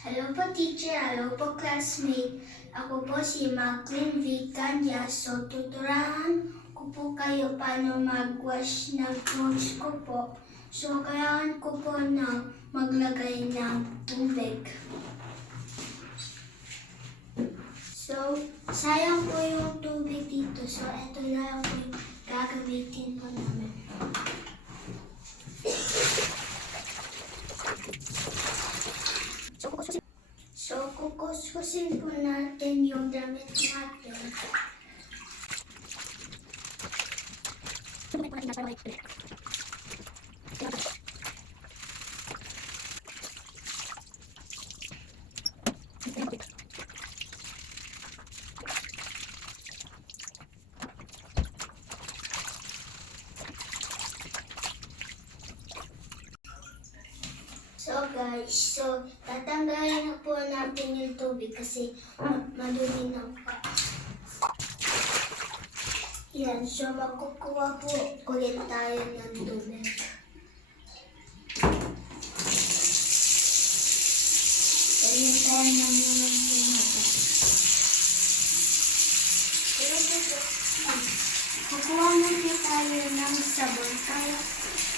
Hello po teacher, hello po classmate. Ako po si Maclean Vicania. So tuturahan ko po kayo paano mag-wash ng clothes ko po. So kailangan ko po na maglagay ng tubig. So sayang po yung tubig dito. So ito na lang po yung gagamitin po namin. So, kukuskusin po natin yung damit natin. So guys, tatanggalin na po natin yung tubig kasi madumi na po. Yan, so magkukuha po ulit tayo ng tubig. Ganyan tayo naman po natin. Kukuha natin tayo ng sabon. Kaya,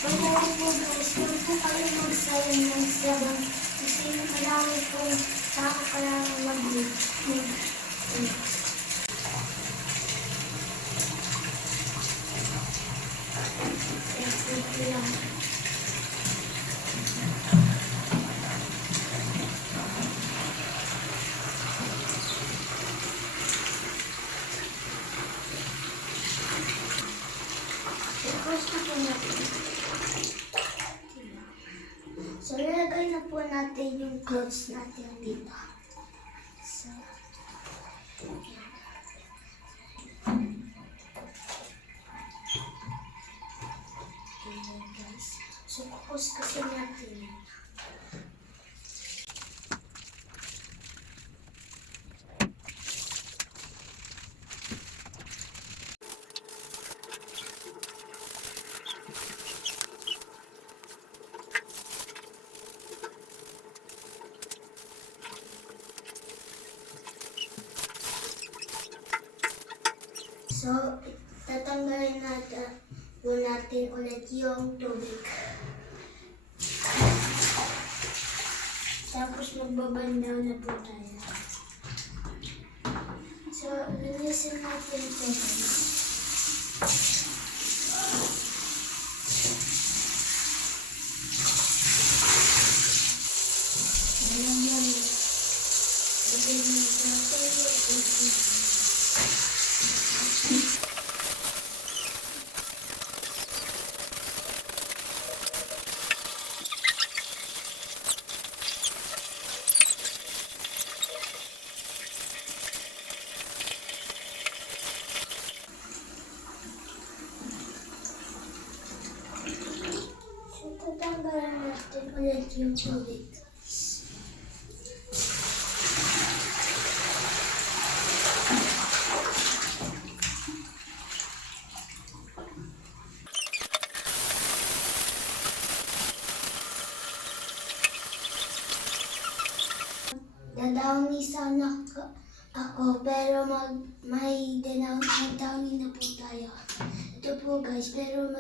bago po guys, kung po kayo magsayon ng sabon, kasi marami pong tao kailangan mag-lig. So, nilagay na po natin yung clothes natin dito. So, ayan guys. So, kukuskusin natin. So, tatanggalin natin ulit yung tubig. Tapos magbabandaw na po tayo. So, linisin natin ito guys. Alam yan. Tatanggalan natin ulit yung tubig. Dadawni sana ako pero may downy na po tayo. Ito po guys, pero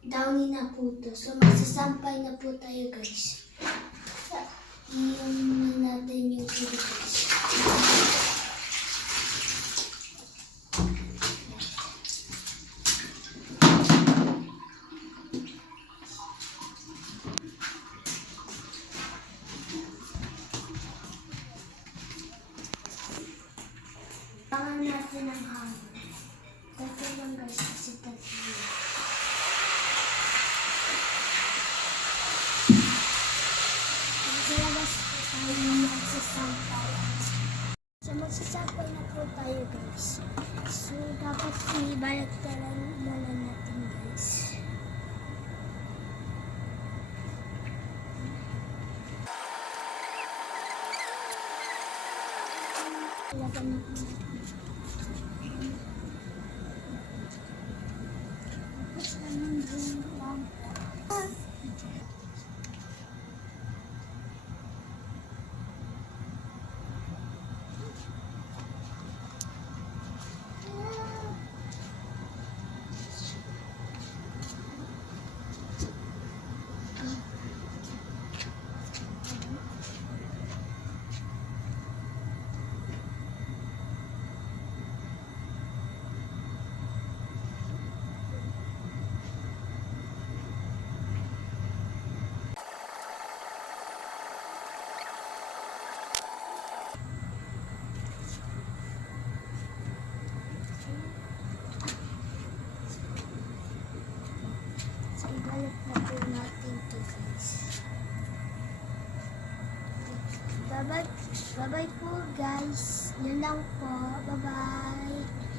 downy na po to. So magsasampay na po tayo guys. Iyon na natin yung tubig guys. Tangan natin ang hangin. Tatlo lang guys kasi tatlo. So magsasampay na po tayo guys. So dapat ibalagtaran muna natin guys. Ilaban na po natin. Tapos naman din lang po. Bye-bye po guys. Yun lang po. Bye-bye.